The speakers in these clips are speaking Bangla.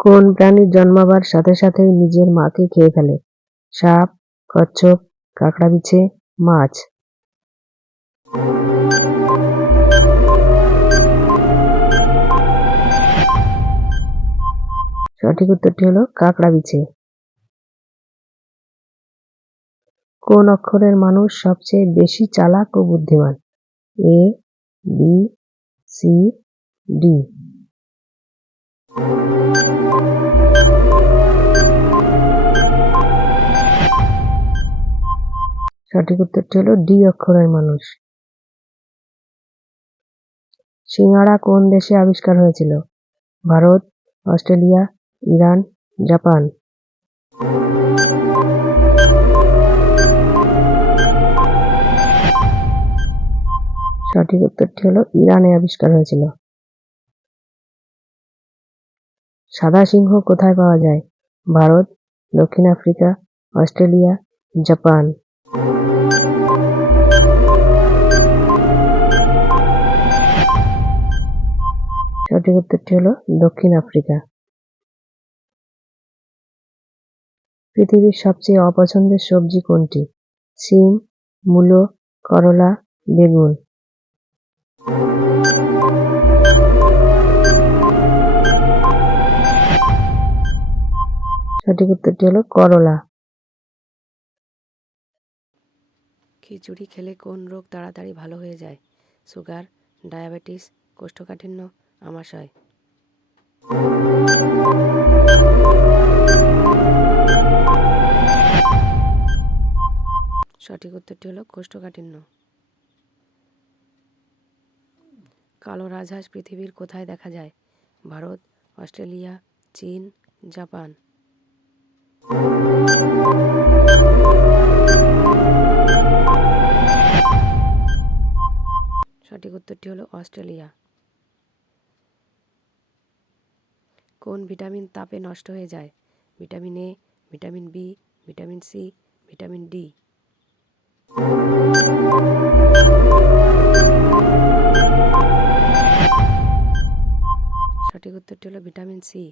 কোন প্রাণী জন্মাবার সাথে সাথেই নিজের মাকে খেয়ে ফেলে? সাপ, কচ্ছপ, কাঁকড়াবিছে, মাছ। সঠিক উত্তরটি হলো কাঁকড়াবিছে। কোন অক্ষরের মানুষ সবচেয়ে বেশি চালাক ও বুদ্ধিমান? A, B, C, D. সঠিক উত্তরটি হলো ডি অক্ষরের মানুষ। সিঙ্গাড়া কোন দেশে আবিষ্কার হয়েছিল? Bharat, Australia, Iran, Japan. সঠিক উত্তরটি হলো ইরানে আবিষ্কার হয়েছিল। সাদা সিংহ কোথায় পাওয়া যায়? ভারত, দক্ষিণ আফ্রিকা, অস্ট্রেলিয়া, জাপান। সঠিক উত্তরটি হলো দক্ষিণ আফ্রিকা। পৃথিবীর সবচেয়ে অপছন্দের সবজি কোনটি? সিম, মূলো, করলা, বেগুন। সঠিক উত্তরটি হলো করলা। খিচুড়ি খেলে কোন রোগ তাড়াতাড়ি ভালো হয়ে যায়? সুগার, ডায়াবেটিস, কোষ্ঠকাঠিন্য, আমাশয়। সঠিক উত্তরটি হলো কোষ্ঠকাঠিন্য। কালো রাজহাঁস পৃথিবীর কোথায় দেখা যায়? ভারত, অস্ট্রেলিয়া, চীন, জাপান। উত্তরটি হলো অস্ট্রেলিয়া। কোন ভিটামিন তাপে নষ্ট হয়ে যায়? Vitamin A, vitamin B, vitamin C, vitamin D. সঠিক উত্তরটি হলো ভিটামিন সি।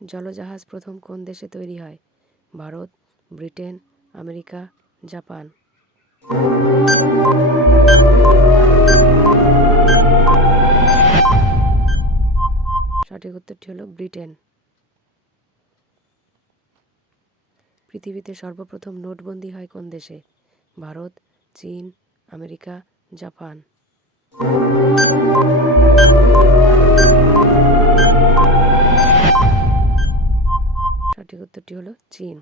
জলজাহাজ প্রথম কোন দেশে তৈরি হয়? Bharat, Britain, America, Japan. সঠিক উত্তরটি হলো ব্রিটেন। পৃথিবীতে সর্বপ্রথম নোটবন্দি হয় কোন দেশে? ভারত, চীন, আমেরিকা, জাপান। সঠিক উত্তরটি হলো চীন।